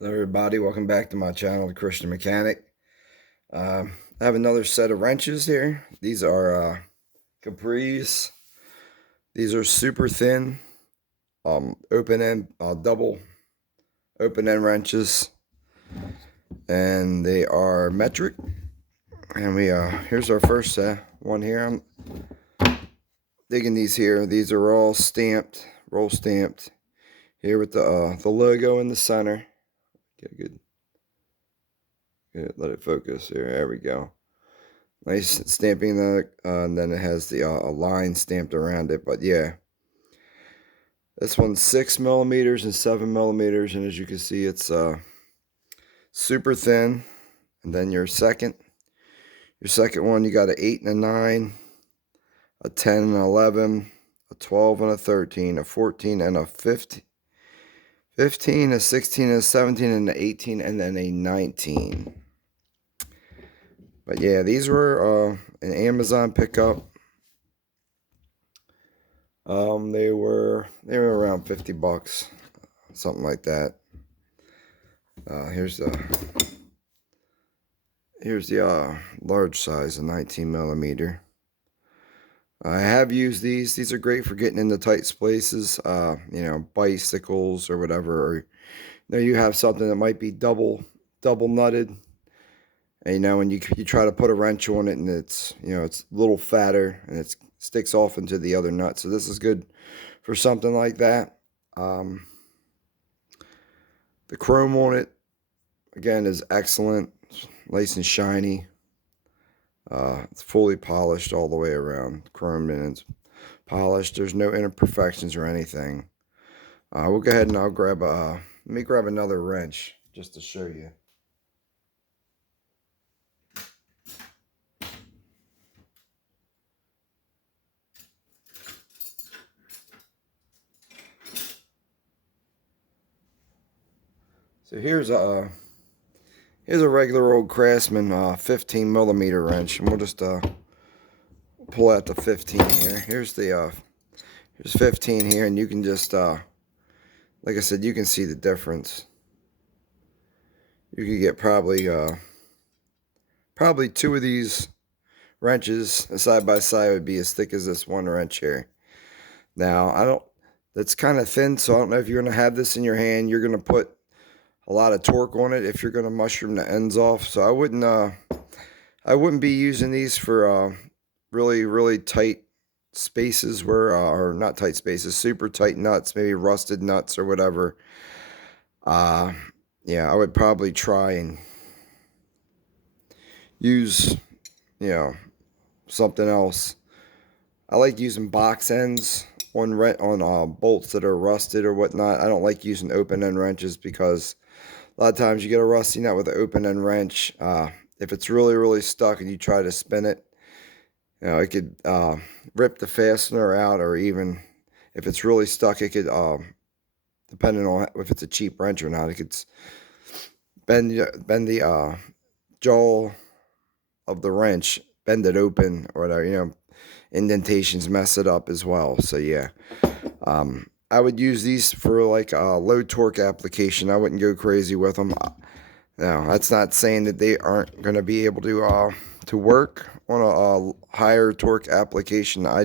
Hello everybody, welcome back to my channel, The Christian Mechanic. I have another set of wrenches here. These are Capri's. These are super thin, open end, double open end wrenches, and they are metric. And here's our first one here. I'm digging these here. These are all stamped, roll stamped. Here with the logo in the center. Get good. Let it focus here. There we go. Nice stamping there, and then it has the a line stamped around it. But yeah, this one's 6 millimeters and 7 millimeters, and as you can see, it's super thin. And then your second one, you got an 8 and a 9, a 10 and an 11, a 12 and a 13, a 14 and a 15, a 16 and a 17 and an 18, and then a 19. But yeah, these were an Amazon pickup. They were around $50, something like that. Here's the large size, a 19 millimeter. I have used these. These are great for getting into tight places. Bicycles or whatever. Or you have something that might be double nutted. And when you try to put a wrench on it, and it's a little fatter and it sticks off into the other nut. So this is good for something like that. The chrome on it, again, is excellent. It's nice and shiny. It's fully polished all the way around. Chrome, and it's polished. There's no imperfections or anything. We'll go ahead and let me grab another wrench just to show you. So here's a regular old Craftsman 15 millimeter wrench, and we'll just pull out the 15 here. Here's 15 here, and you can just like I said, you can see the difference. You could get probably two of these wrenches side by side would be as thick as this one wrench here. Now that's kind of thin, so I don't know if you're going to have this in your hand. You're going to put a lot of torque on it if you're going to mushroom the ends off. So I wouldn't be using these for really tight spaces or not tight spaces, super tight nuts, maybe rusted nuts or whatever. Yeah, I would probably try and use something else. I like using box ends on bolts that are rusted or whatnot. I don't like using open end wrenches because a lot of times you get a rusty nut with an open end wrench. If it's really stuck and you try to spin it, it could rip the fastener out, or even if it's really stuck, it could, depending on if it's a cheap wrench or not, it could bend the jaw of the wrench, bend it open or whatever. Indentations mess it up as well. So yeah, I would use these for like a low torque application. I wouldn't go crazy with them. Now, that's not saying that they aren't going to be able to work on a higher torque application. I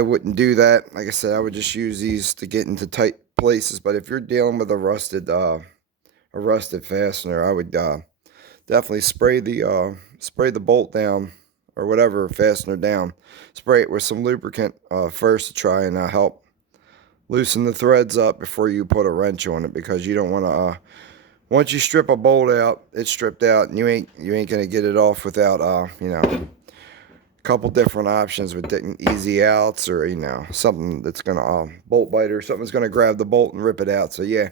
wouldn't do that. Like I said, I would just use these to get into tight places. But if you're dealing with a rusted fastener, I would definitely spray the bolt down, or whatever fastener down. Spray it with some lubricant first to try and help loosen the threads up before you put a wrench on it, because you don't want to. Once you strip a bolt out, it's stripped out, and you ain't gonna get it off without a couple different options with easy outs, or something that's gonna bolt biter, something's gonna grab the bolt and rip it out. So yeah,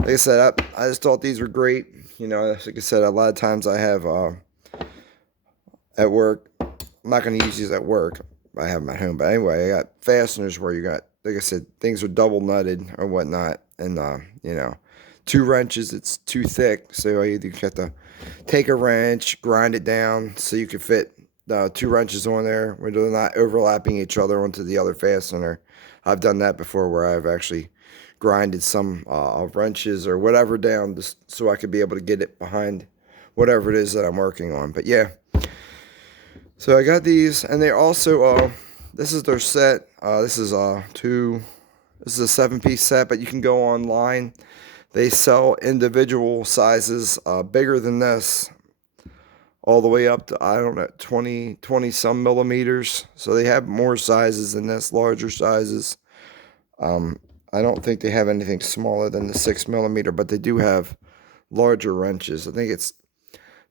like I said, I just thought these were great. Like I said, a lot of times I have at work. I'm not gonna use these at work. I have them at home, but anyway, I got fasteners where you got, like I said, things are double nutted or whatnot, and two wrenches, it's too thick, so you either have to take a wrench, grind it down so you can fit two wrenches on there where they're not overlapping each other onto the other fastener. I've done that before, where I've actually grinded some wrenches or whatever down just so I could be able to get it behind whatever it is that I'm working on. But yeah, so I got these, and they also this is their set. This is this is a 7-piece set, but you can go online. They sell individual sizes bigger than this, all the way up to, I don't know, 20 some millimeters. So they have more sizes than this, larger sizes. I don't think they have anything smaller than the 6 millimeter, but they do have larger wrenches. I think it's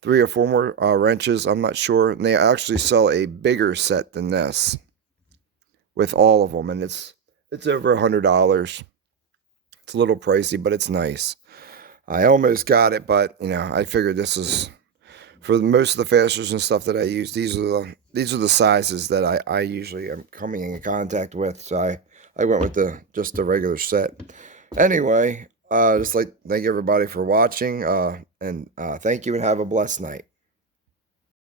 3 or 4 more wrenches. I'm not sure. And they actually sell a bigger set than this with all of them, and it's over $100. It's a little pricey, but it's nice. I almost got it, but I figured this is for most of the fasteners and stuff that I use. These are the sizes that I usually am coming in contact with. So I went with just the regular set. Anyway, just like thank everybody for watching, and thank you and have a blessed night.